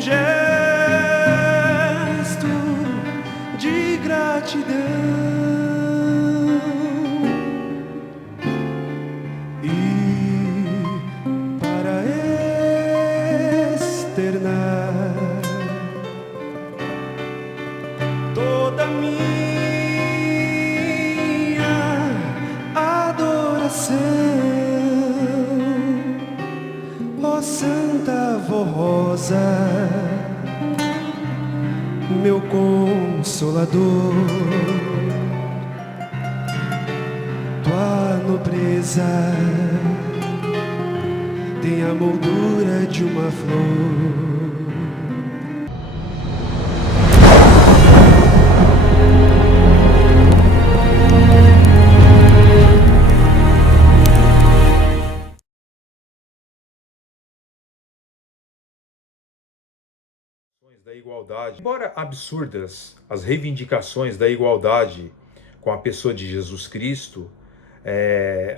gesto de gratidão e para externar toda minha adoração, ó Santa Avó Rosa, meu consolador. Tua nobreza tem a moldura de uma flor. Da igualdade. Embora absurdas as reivindicações da igualdade com a pessoa de Jesus Cristo,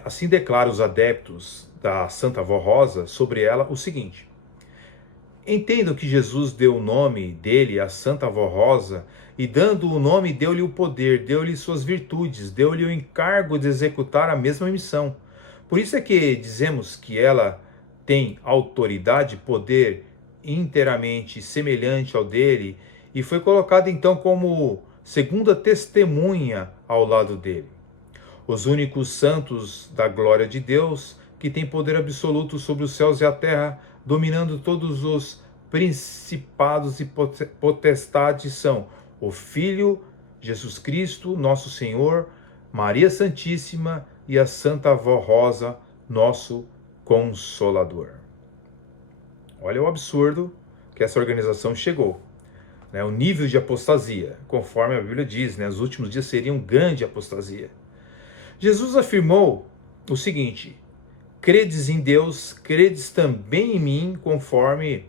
assim declara os adeptos da Santa Avó Rosa sobre ela o seguinte: entendam que Jesus deu o nome dele a Santa Avó Rosa, e dando o nome deu-lhe o poder, deu-lhe suas virtudes, deu-lhe o encargo de executar a mesma missão. Por isso é que dizemos que ela tem autoridade, poder inteiramente semelhante ao dele, e foi colocada então como segunda testemunha ao lado dele. Os únicos santos da glória de Deus, que têm poder absoluto sobre os céus e a terra, dominando todos os principados e potestades, são o Filho Jesus Cristo, nosso Senhor, Maria Santíssima e a Santa Avó Rosa, nosso Consolador. Olha o absurdo que essa organização chegou, né? O nível de apostasia, conforme a Bíblia diz, né? Os últimos dias seriam grande apostasia. Jesus afirmou o seguinte: credes em Deus, credes também em mim, conforme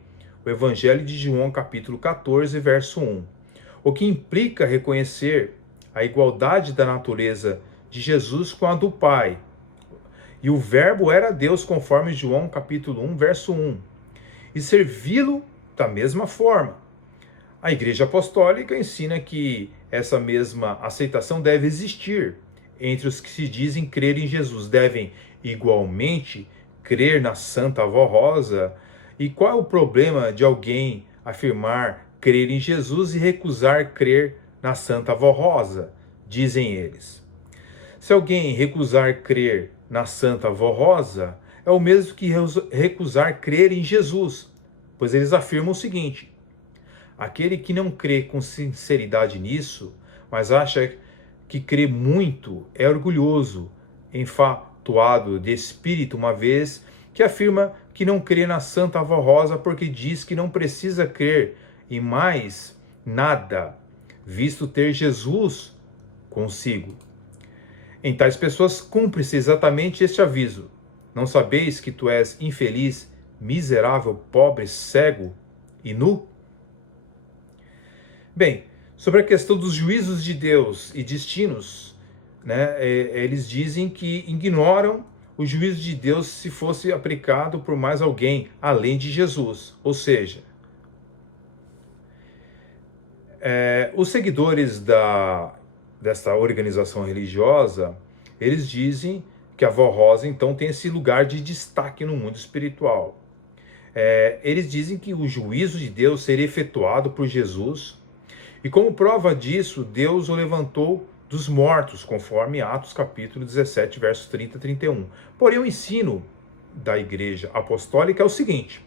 o Evangelho de João, capítulo 14, verso 1. O que implica reconhecer a igualdade da natureza de Jesus com a do Pai. E o Verbo era Deus, conforme João, capítulo 1, verso 1. E servi-lo da mesma forma. A Igreja Apostólica ensina que essa mesma aceitação deve existir entre os que se dizem crer em Jesus. Devem igualmente crer na Santa Avó Rosa. E qual é o problema de alguém afirmar crer em Jesus e recusar crer na Santa Avó Rosa? Dizem eles. Se alguém recusar crer na Santa Avó Rosa, é o mesmo que recusar crer em Jesus, pois eles afirmam o seguinte: aquele que não crê com sinceridade nisso, mas acha que crê muito, é orgulhoso, enfatuado de espírito, uma vez que afirma que não crê na Santa Avó Rosa porque diz que não precisa crer em mais nada, visto ter Jesus consigo. Em tais pessoas cumpre-se exatamente este aviso: não sabeis que tu és infeliz, miserável, pobre, cego e nu? Bem, sobre a questão dos juízos de Deus e destinos, né, eles dizem que ignoram o juízo de Deus se fosse aplicado por mais alguém além de Jesus. Ou seja, os seguidores dessa organização religiosa, eles dizem que a Avó Rosa, então, tem esse lugar de destaque no mundo espiritual. Eles dizem que o juízo de Deus seria efetuado por Jesus, e como prova disso, Deus o levantou dos mortos, conforme Atos capítulo 17, versos 30 e 31. Porém, o ensino da Igreja Apostólica é o seguinte: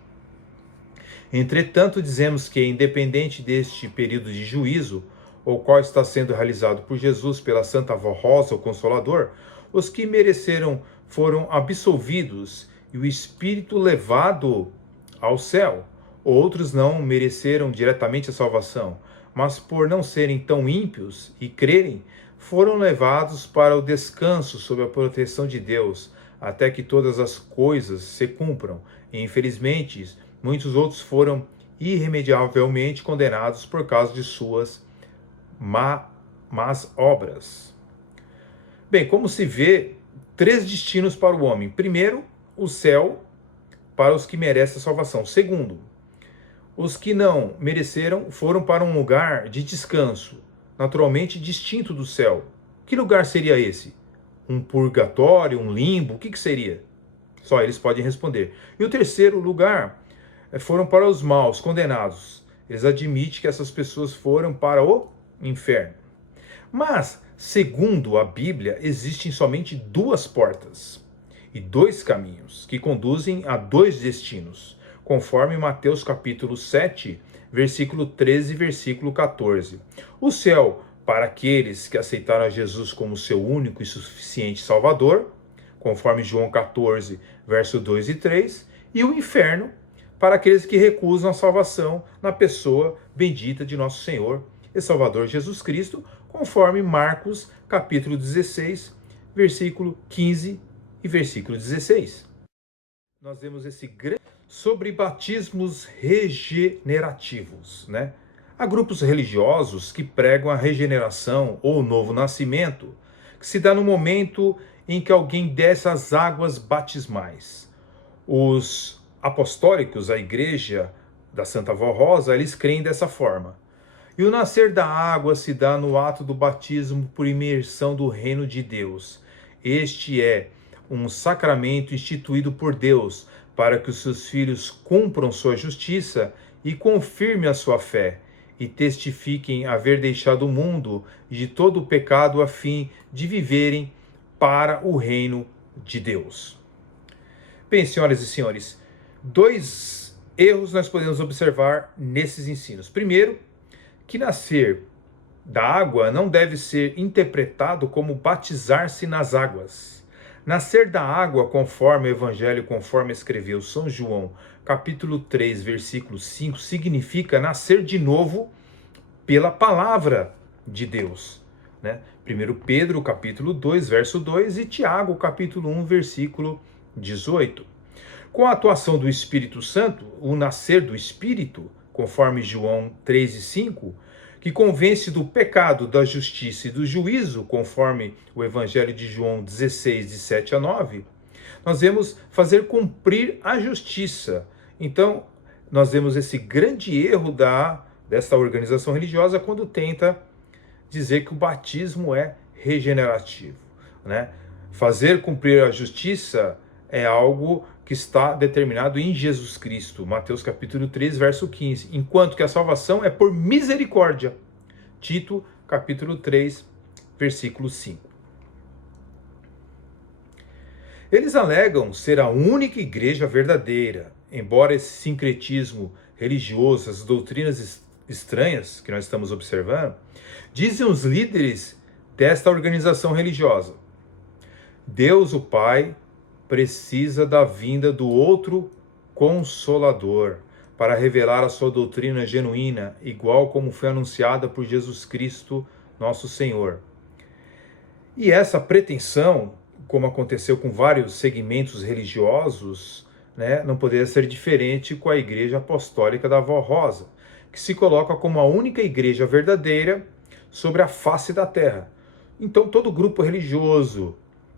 entretanto, dizemos que, independente deste período de juízo, o qual está sendo realizado por Jesus pela Santa Avó Rosa, o Consolador, os que mereceram foram absolvidos e o Espírito levado ao céu. Outros não mereceram diretamente a salvação, mas por não serem tão ímpios e crerem, foram levados para o descanso sob a proteção de Deus, até que todas as coisas se cumpram. E, infelizmente, muitos outros foram irremediavelmente condenados por causa de suas más obras. Bem, como se vê, 3 destinos para o homem. Primeiro, o céu para os que merecem a salvação. Segundo, Os que não mereceram foram para um lugar de descanso, naturalmente distinto do céu. Que lugar seria esse? Um purgatório, um limbo? O que seria? Só eles podem responder. E o terceiro lugar foram para os maus, condenados. Eles admitem que essas pessoas foram para o inferno. Mas, segundo a Bíblia, existem somente duas portas e dois caminhos que conduzem a dois destinos, conforme Mateus capítulo 7, versículo 13 e versículo 14. O céu para aqueles que aceitaram a Jesus como seu único e suficiente Salvador, conforme João 14, verso 2 e 3, e o inferno para aqueles que recusam a salvação na pessoa bendita de nosso Senhor e Salvador Jesus Cristo, conforme Marcos capítulo 16, versículo 15 e versículo 16. Nós vemos esse grande sobre batismos regenerativos, né? Há grupos religiosos que pregam a regeneração ou o novo nascimento, que se dá no momento em que alguém desce as águas batismais. Os apostólicos, a igreja da Santa Vó Rosa, eles creem dessa forma. E o nascer da água se dá no ato do batismo por imersão do reino de Deus. Este é um sacramento instituído por Deus para que os seus filhos cumpram sua justiça e confirmem a sua fé, e testifiquem haver deixado o mundo de todo o pecado a fim de viverem para o reino de Deus. Bem, senhoras e senhores, dois erros nós podemos observar nesses ensinos. Primeiro, que nascer da água não deve ser interpretado como batizar-se nas águas. Nascer da água, conforme o Evangelho, conforme escreveu São João, capítulo 3, versículo 5, significa nascer de novo pela palavra de Deus, né? 1 Pedro, capítulo 2, verso 2 e Tiago, capítulo 1, versículo 18. Com a atuação do Espírito Santo, o nascer do Espírito, conforme João 3 e 5, que convence do pecado, da justiça e do juízo, conforme o Evangelho de João 16, de 7 a 9, nós vemos fazer cumprir a justiça. Então, nós vemos esse grande erro dessa organização religiosa quando tenta dizer que o batismo é regenerativo, né? Fazer cumprir a justiça é algo que está determinado em Jesus Cristo, Mateus capítulo 3, verso 15, enquanto que a salvação é por misericórdia, Tito capítulo 3, versículo 5. Eles alegam ser a única igreja verdadeira, embora esse sincretismo religioso, as doutrinas estranhas que nós estamos observando, dizem os líderes desta organização religiosa: Deus, o Pai, precisa da vinda do outro Consolador para revelar a sua doutrina genuína, igual como foi anunciada por Jesus Cristo, nosso Senhor. E essa pretensão, como aconteceu com vários segmentos religiosos, né, não poderia ser diferente com a Igreja Apostólica da Vó Rosa, que se coloca como a única igreja verdadeira sobre a face da terra. Então, todo grupo religioso,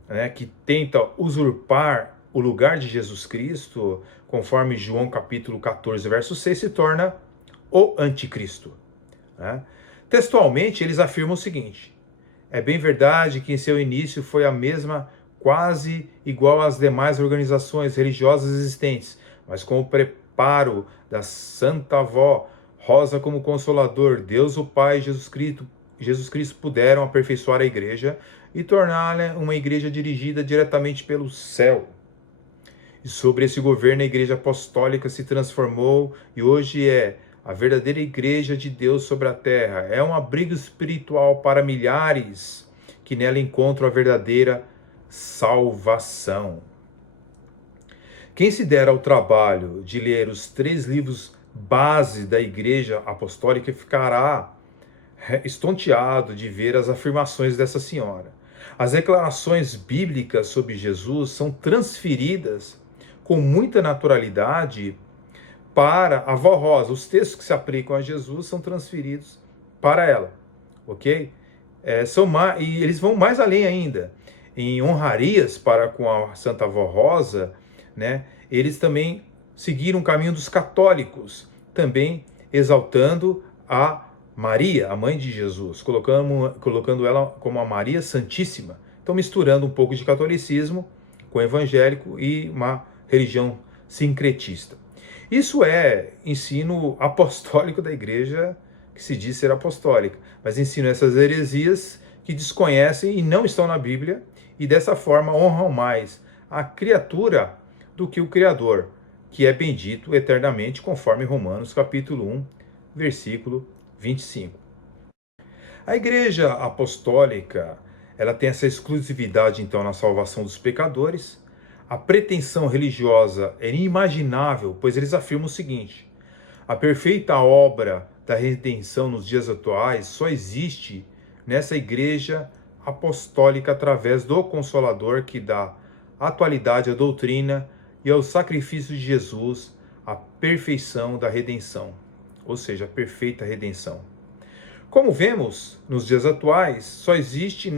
né, que tenta usurpar o lugar de Jesus Cristo, conforme João capítulo 14, verso 6, se torna o anticristo, né? Textualmente, eles afirmam o seguinte: é bem verdade que em seu início foi a mesma, quase igual às demais organizações religiosas existentes, mas com o preparo da Santa Vó Rosa como Consolador, Deus o Pai e Jesus Cristo puderam aperfeiçoar a igreja e torná-la uma igreja dirigida diretamente pelo céu. E sobre esse governo a igreja apostólica se transformou e hoje é a verdadeira igreja de Deus sobre a terra. É um abrigo espiritual para milhares que nela encontram a verdadeira salvação. Quem se der ao trabalho de ler os 3 livros base da igreja apostólica ficará estonteado de ver as afirmações dessa senhora. As declarações bíblicas sobre Jesus são transferidas com muita naturalidade para a Vó Rosa. Os textos que se aplicam a Jesus são transferidos para ela, ok? E eles vão mais além ainda. Em honrarias para com a Santa Vó Rosa, né, eles também seguiram o caminho dos católicos, também exaltando a Maria, a mãe de Jesus, colocando ela como a Maria Santíssima. Então, misturando um pouco de catolicismo com evangélico e uma religião sincretista. Isso é ensino apostólico da igreja, que se diz ser apostólica, mas ensina essas heresias que desconhecem e não estão na Bíblia, e dessa forma honram mais a criatura do que o Criador, que é bendito eternamente, conforme Romanos capítulo 1, versículo 25. A igreja apostólica, ela tem essa exclusividade então na salvação dos pecadores. A pretensão religiosa é inimaginável, pois eles afirmam o seguinte: a perfeita obra da redenção nos dias atuais só existe nessa igreja apostólica através do Consolador, que dá atualidade à doutrina e ao sacrifício de Jesus, a perfeição da redenção, ou seja, a perfeita redenção. Como vemos, nos dias atuais, só existe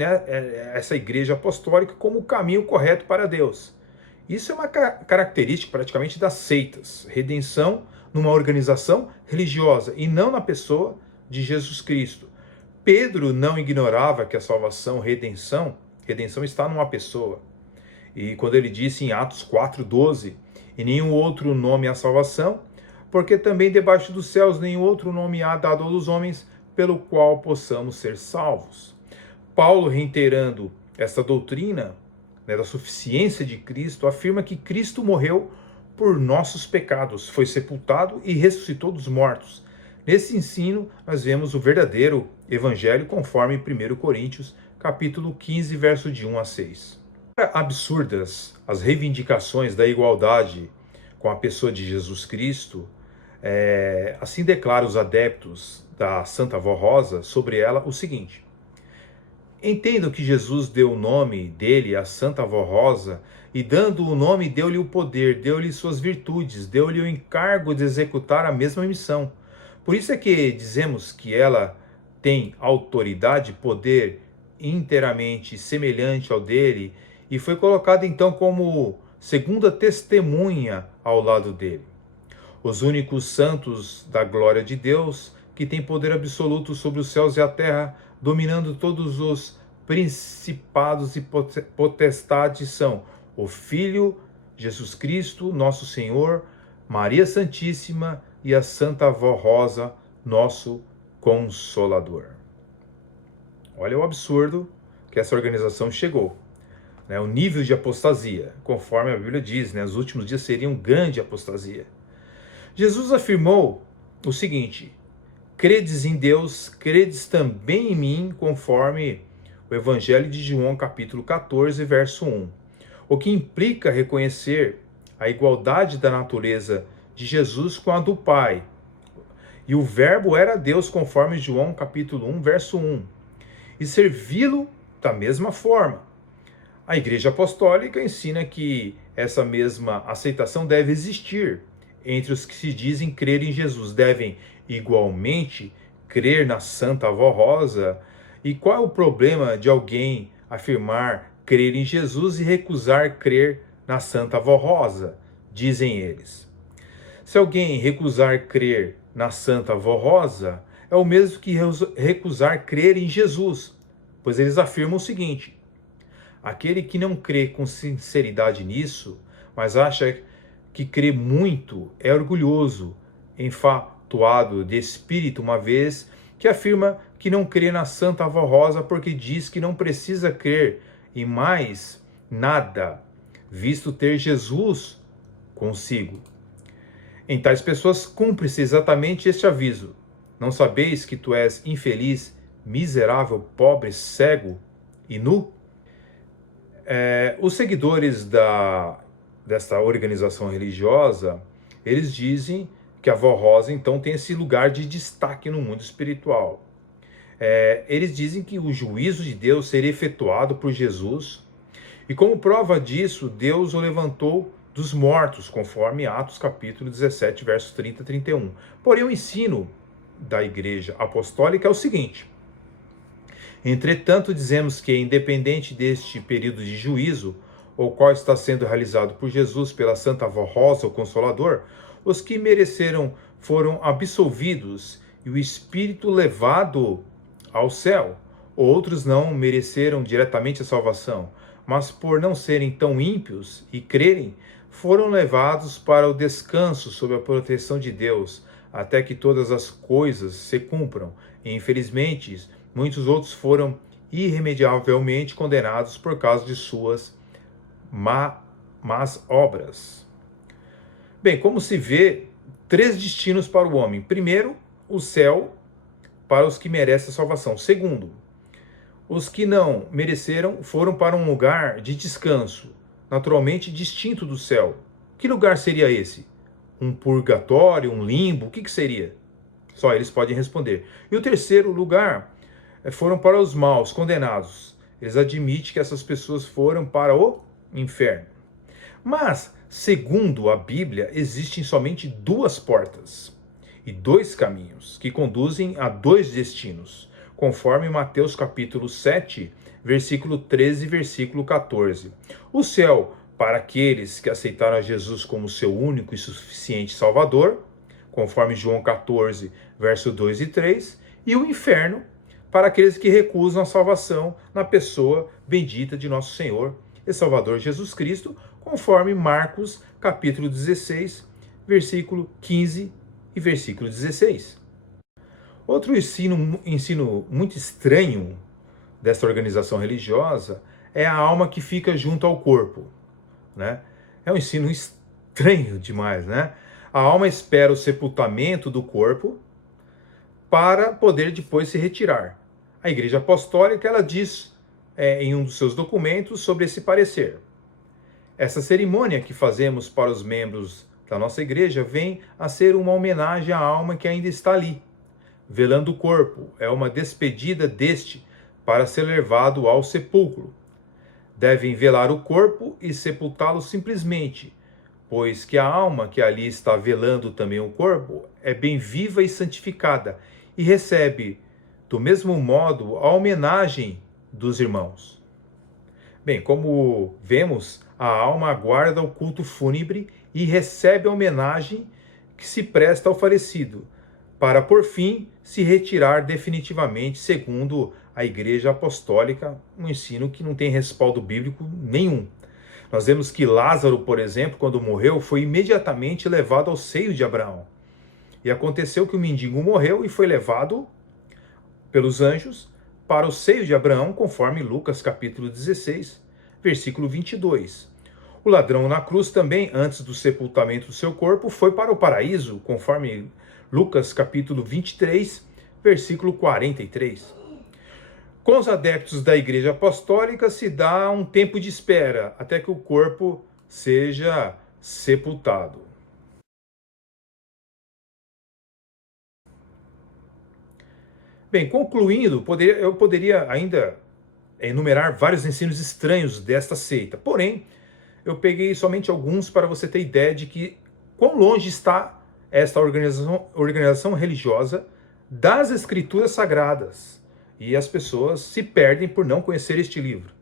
essa igreja apostólica como o caminho correto para Deus. Isso é uma característica praticamente das seitas. Redenção numa organização religiosa e não na pessoa de Jesus Cristo. Pedro não ignorava que a salvação, redenção está numa pessoa. E quando ele disse em Atos 4:12, e nenhum outro nome há salvação, porque também debaixo dos céus nenhum outro nome há dado aos homens pelo qual possamos ser salvos. Paulo, reiterando essa doutrina, da suficiência de Cristo, afirma que Cristo morreu por nossos pecados, foi sepultado e ressuscitou dos mortos. Nesse ensino, nós vemos o verdadeiro evangelho conforme 1 Coríntios, capítulo 15, verso de 1 a 6. Absurdas as reivindicações da igualdade com a pessoa de Jesus Cristo, assim declara os adeptos da Santa Vó Rosa sobre ela o seguinte: entendo que Jesus deu o nome dele à Santa Vó Rosa, e dando o nome deu-lhe o poder, deu-lhe suas virtudes, deu-lhe o encargo de executar a mesma missão. Por isso é que dizemos que ela tem autoridade, poder inteiramente semelhante ao dele, e foi colocada então como segunda testemunha ao lado dele. Os únicos santos da glória de Deus, que têm poder absoluto sobre os céus e a terra, dominando todos os principados e potestades, são o Filho Jesus Cristo, nosso Senhor, Maria Santíssima e a Santa Vó Rosa, nosso Consolador. Olha o absurdo que essa organização chegou. O nível de apostasia, conforme a Bíblia diz, os últimos dias seriam grande apostasia. Jesus afirmou o seguinte: credes em Deus, credes também em mim, conforme o Evangelho de João, capítulo 14, verso 1. O que implica reconhecer a igualdade da natureza de Jesus com a do Pai. E o Verbo era Deus, conforme João, capítulo 1, verso 1. E servi-lo da mesma forma. A Igreja Apostólica ensina que essa mesma aceitação deve existir entre os que se dizem crer em Jesus. Devem igualmente crer na Santa Vó Rosa. E qual é o problema de alguém afirmar crer em Jesus e recusar crer na Santa Vó Rosa? Dizem eles. Se alguém recusar crer na Santa Vó Rosa, é o mesmo que recusar crer em Jesus, pois eles afirmam o seguinte: aquele que não crê com sinceridade nisso, mas acha que crê muito, é orgulhoso, enfatuado de espírito, uma vez que afirma que não crê na Santa Vó Rosa porque diz que não precisa crer em mais nada, visto ter Jesus consigo. Em tais pessoas cumpre-se exatamente este aviso: não sabeis que tu és infeliz, miserável, pobre, cego e nu? Os seguidores dessa organização religiosa, eles dizem que a Vó Rosa então tem esse lugar de destaque no mundo espiritual. Eles dizem que o juízo de Deus seria efetuado por Jesus, e como prova disso, Deus o levantou dos mortos, conforme Atos capítulo 17, versos 30 a 31. Porém, o ensino da Igreja Apostólica é o seguinte: entretanto, dizemos que, independente deste período de juízo, o qual está sendo realizado por Jesus pela Santa Vó Rosa, o Consolador, os que mereceram foram absolvidos e o espírito levado ao céu. Outros não mereceram diretamente a salvação, mas por não serem tão ímpios e crerem, foram levados para o descanso sob a proteção de Deus, até que todas as coisas se cumpram. E, infelizmente, muitos outros foram irremediavelmente condenados por causa de suas más obras. Bem, como se vê, 3 destinos para o homem. Primeiro, o céu para os que merecem a salvação. Segundo, os que não mereceram foram para um lugar de descanso, naturalmente distinto do céu. Que lugar seria esse? Um purgatório, um limbo? O que seria? Só eles podem responder. E o terceiro lugar foram para os maus, condenados. Eles admitem que essas pessoas foram para o inferno. Mas, segundo a Bíblia, existem somente 2 portas e 2 caminhos que conduzem a 2 destinos, conforme Mateus capítulo 7, versículo 13 e versículo 14. O céu para aqueles que aceitaram a Jesus como seu único e suficiente Salvador, conforme João 14, verso 2 e 3, e o inferno para aqueles que recusam a salvação na pessoa bendita de nosso Senhor e Salvador Jesus Cristo, conforme Marcos capítulo 16, versículo 15 e versículo 16. Outro ensino muito estranho desta organização religiosa é a alma que fica junto ao corpo, né? É um ensino estranho demais, né? A alma espera o sepultamento do corpo para poder depois se retirar. A Igreja Apostólica, ela diz em um dos seus documentos sobre esse parecer. Essa cerimônia que fazemos para os membros da nossa igreja vem a ser uma homenagem à alma que ainda está ali, velando o corpo. É uma despedida deste para ser levado ao sepulcro. Devem velar o corpo e sepultá-lo simplesmente, pois que a alma que ali está velando também o corpo é bem viva e santificada e recebe, do mesmo modo, a homenagem dos irmãos. Bem, como vemos, a alma aguarda o culto fúnebre e recebe a homenagem que se presta ao falecido, para, por fim, se retirar definitivamente, segundo a Igreja Apostólica, um ensino que não tem respaldo bíblico nenhum. Nós vemos que Lázaro, por exemplo, quando morreu, foi imediatamente levado ao seio de Abraão. E aconteceu que o mendigo morreu e foi levado pelos anjos para o seio de Abraão, conforme Lucas capítulo 16, versículo 22. O ladrão na cruz também, antes do sepultamento do seu corpo, foi para o paraíso, conforme Lucas capítulo 23, versículo 43. Com os adeptos da Igreja Apostólica se dá um tempo de espera até que o corpo seja sepultado. Bem, concluindo, eu poderia ainda enumerar vários ensinos estranhos desta seita, porém, eu peguei somente alguns para você ter ideia de que quão longe está esta organização religiosa das escrituras sagradas. E as pessoas se perdem por não conhecer este livro.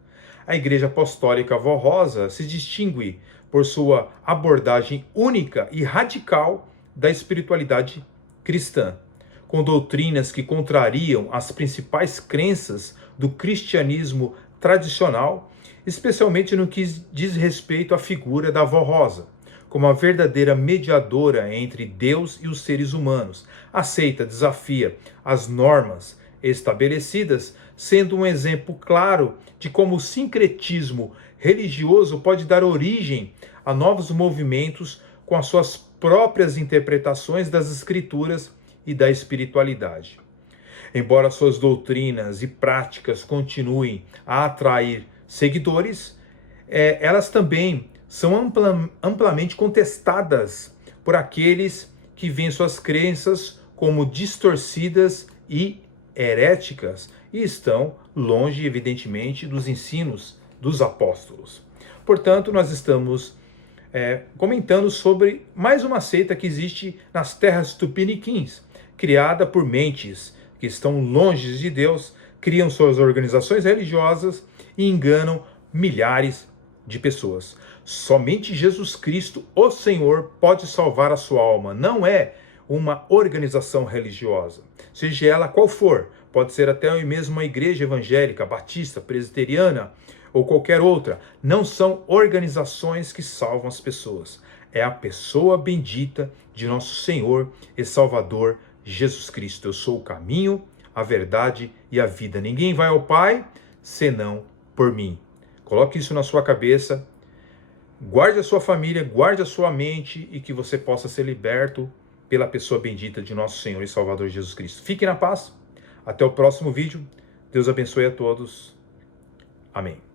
A Igreja Apostólica Vó Rosa se distingue por sua abordagem única e radical da espiritualidade cristã, com doutrinas que contrariam as principais crenças do cristianismo tradicional, especialmente no que diz respeito à figura da Vó Rosa, como a verdadeira mediadora entre Deus e os seres humanos. Aceita, desafia as normas estabelecidas, sendo um exemplo claro de como o sincretismo religioso pode dar origem a novos movimentos com as suas próprias interpretações das escrituras e da espiritualidade. Embora suas doutrinas e práticas continuem a atrair seguidores, elas também são amplamente contestadas por aqueles que veem suas crenças como distorcidas e heréticas e estão longe, evidentemente, dos ensinos dos apóstolos. Portanto, nós estamos comentando sobre mais uma seita que existe nas terras tupiniquins, criada por mentes que estão longe de Deus, criam suas organizações religiosas e enganam milhares de pessoas. Somente Jesus Cristo, o Senhor, pode salvar a sua alma. Não é uma organização religiosa, seja ela qual for, pode ser até mesmo uma igreja evangélica, batista, presbiteriana ou qualquer outra, não são organizações que salvam as pessoas. É a pessoa bendita de nosso Senhor e Salvador Jesus Cristo. Eu sou o caminho, a verdade e a vida. Ninguém vai ao Pai senão por mim. Coloque isso na sua cabeça, guarde a sua família, guarde a sua mente e que você possa ser liberto pela pessoa bendita de nosso Senhor e Salvador Jesus Cristo. Fique na paz. Até o próximo vídeo. Deus abençoe a todos. Amém.